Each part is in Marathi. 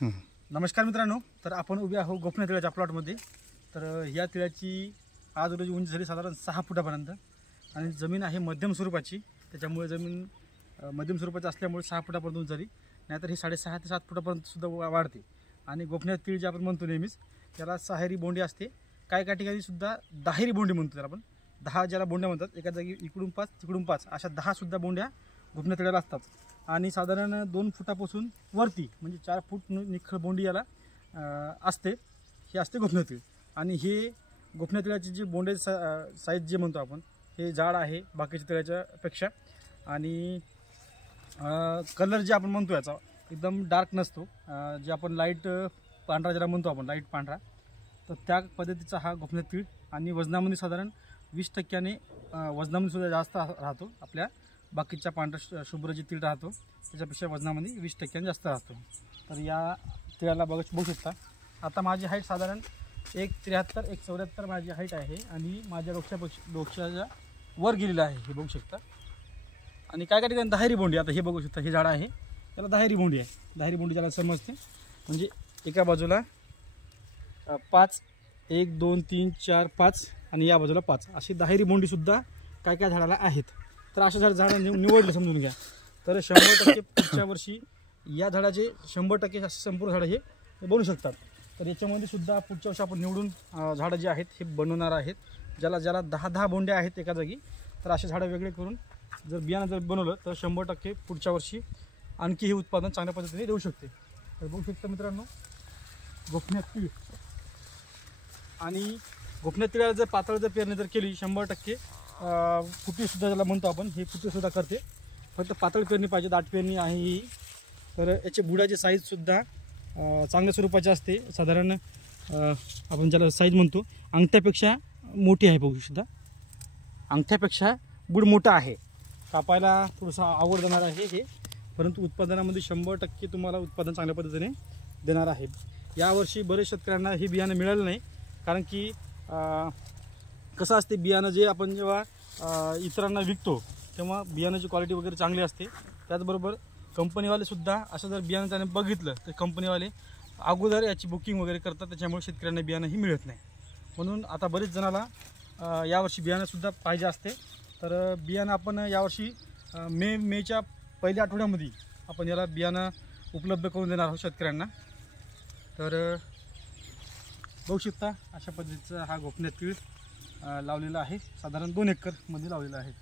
नमस्कार मित्रांनो, तर आपण उभे आहोत गोपनीय तिळाच्या प्लॉटमध्ये। तर या तिळाची आज रोजी उंची झाली साधारण 6 फुटापर्यंत आणि जमीन आहे मध्यम स्वरूपाची। त्याच्यामुळे जमीन मध्यम स्वरूपाची असल्यामुळे 6 फुटापर्यंत उंच झाली, नाहीतर ही 6.5 ते 7 फुटापर्यंत सुद्धा वाढते। आणि गोपनीय तीळ जे आपण म्हणतो नेहमीच त्याला सहारी बोंडी असते, काही ठिकाणी सुद्धा दाहेरी बोंडी म्हणतो त्याला आपण। 10 ज्याला बोंड्या म्हणतात, एका जागी इकडून 5 तिकडून 5 अशा 10 सुद्धा बोंड्या गोपनीय तिळाला असतात। आणि साधारण 2 फुटापासून वरती म्हणजे 4 फूट निखळ बोंडी याला असते, हे असते गोपनीय तीळ। आणि हे गोपनीय तिळाची जी बोंडे साईज जे म्हणतो आपण, हे जाड आहे बाकीच्या तिळाच्या पेक्षा। आणि कलर जे आपण म्हणतो याचा एकदम डार्क नसतो, जे आपण लाईट पांढरा ज्याला म्हणतो आपण, लाईट पांढरा, तर त्या पद्धतीचा हा गोपनीय तीळ। आणि वजनामध्ये साधारण 20% वजनामध्ये सुद्धा जास्त राहतो, आपल्या बाकीच्या पांढरा शुभ्र जे तीळ राहतो त्याच्यापेक्षा वजनामध्ये 20% जास्त राहतो। तर या तिळाला बघू शकता, आता माझी हाईट साधारण 1.73 1.74 माझी हाईट आहे आणि माझ्या डोक्याच्या वर गेलेलं आहे, हे बघू शकता। आणि काय ठिकाणी दाहेरी बोंडी, आता हे बघू शकता, हे झाड आहे त्याला दाहेरी बोंडी आहे। दाहेरी बोंडी ज्याला समजते म्हणजे एका बाजूला 5 1 2 3 4 5 आणि या बाजूला 5 अशी दाहेरी बोंडी सुद्धा काय झाडाला आहेत। तर अशा झाडं निवडले समजून घ्या, तर 100% पुढच्या वर्षी या झाडाचे 100% असे संपूर्ण झाडं हे बनू शकतात। तर याच्यामध्ये सुद्धा पुढच्या वर्षी आपण निवडून झाडं जे आहेत हे बनवणार आहेत, ज्याला 10 बोंड्या आहेत एका जागी। तर असे झाडं वेगळे करून जर बियाणं जर बनवलं तर 100% पुढच्या वर्षी आणखी हे उत्पादन चांगल्या पद्धतीने देऊ शकते। तर बघू शकता मित्रांनो, गोपनीय तीळ। आणि गोपनीय तिळाला जर पातळ जर पेरणी जर केली 100% फुटी सुद्धा ज्याला म्हणतो आपण, हे फुटी सुद्धा करते, फक्त पातळ पेरणी पाहिजे, दाट पेरणी आहे ही। तर याचे बुडाची साईज सुद्धा चांगल्या स्वरूपाची असते, साधारण आपण ज्याला साईज म्हणतो अंगठ्यापेक्षा मोठी आहे। बघू सुद्धा अंगठ्यापेक्षा बुड मोठा आहे, कापायला थोडंसं आवड देणार आहे हे, परंतु उत्पादनामध्ये 100% तुम्हाला उत्पादन चांगल्या पद्धतीने देणार आहे। यावर्षी बरेच शेतकऱ्यांना हे बियाणं मिळालं नाही, कारण की कसं असते, बियाणं जे आपण जेव्हा इतरांना विकतो तेव्हा बियाणाची क्वालिटी वगैरे चांगली असते। त्याचबरोबर कंपनीवाले सुद्धा असं जर बियाणं त्याने बघितलं तर कंपनीवाले अगोदर याची बुकिंग वगैरे करतात, त्याच्यामुळे शेतकऱ्यांना बियाणंही मिळत नाही। म्हणून आता बरेच जणाला यावर्षी बियाणंसुद्धा पाहिजे असते। तर बियाणं आपण यावर्षी मेच्या पहिल्या आठवड्यामध्ये आपण याला बियाणं उपलब्ध करून देणार आहोत शेतकऱ्यांना। तर बघू शकता अशा पद्धतीचा हा गोपनीय तीळ लावलेला आहे, साधारण 2 एकरमध्ये लावलेला आहे।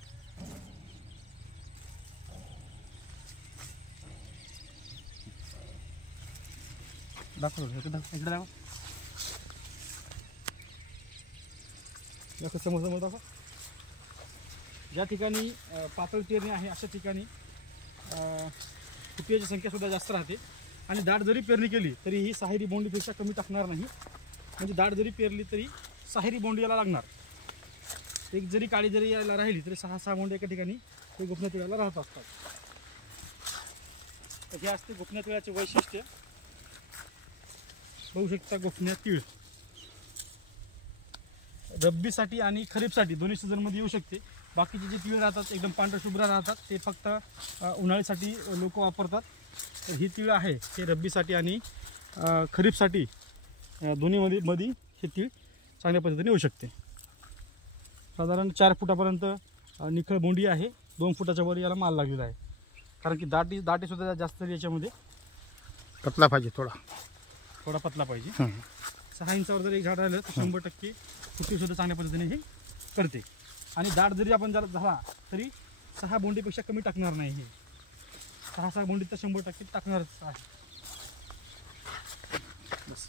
दाखव इकडे दाखव, समोर दाखव। ज्या ठिकाणी पातळ पेरणी आहे अशा ठिकाणी फुटव्याची संख्या सुद्धा जास्त राहते। आणि दाट जरी पेरणी केली तरी ही सहारी बोंडीपेक्षा कमी टाकणार नाही, म्हणजे दाट जरी पेरली तरी सहारी बोंडी याला लागणार। एक जरी काळी जरी यायला राहिली तरी 6 बोंडे एका ठिकाणी ते गोपनीय तिळाला राहत असतात। तर हे असते गोपनीय तिळाचे वैशिष्ट्य। बघू शकता गोपनीय तीळ रब्बीसाठी आणि खरीपसाठी दोन्ही सीझनमध्ये येऊ शकते। बाकीचे जे तीळ राहतात एकदम पांढरे शुभ्र राहतात, ते फक्त उन्हाळ्यासाठी लोक वापरतात। तर ही तीळ आहे ते रब्बीसाठी आणि खरीपसाठी दोन्हीमध्ये हे तीळ चांगल्या पद्धतीने येऊ शकते। साधारण 4 फुटापर्यंत निखळ बोंडी आहे, 2 फुटाच्या वर याला माल लागलेला आहे, कारण की दाटी सुद्धा जास्त याच्यामध्ये पतला पाहिजे, थोडा पतला पाहिजे। 6 इंचावर जर एक झाड राहिलं तर 100% फुटी सुद्धा चांगल्या पद्धतीने हे करते। आणि दाट जरी आपण जर झाला तरी 6 बोंडीपेक्षा कमी टाकणार नाही, हे 6 बोंडी तर 100% टाकणारच आहे बस।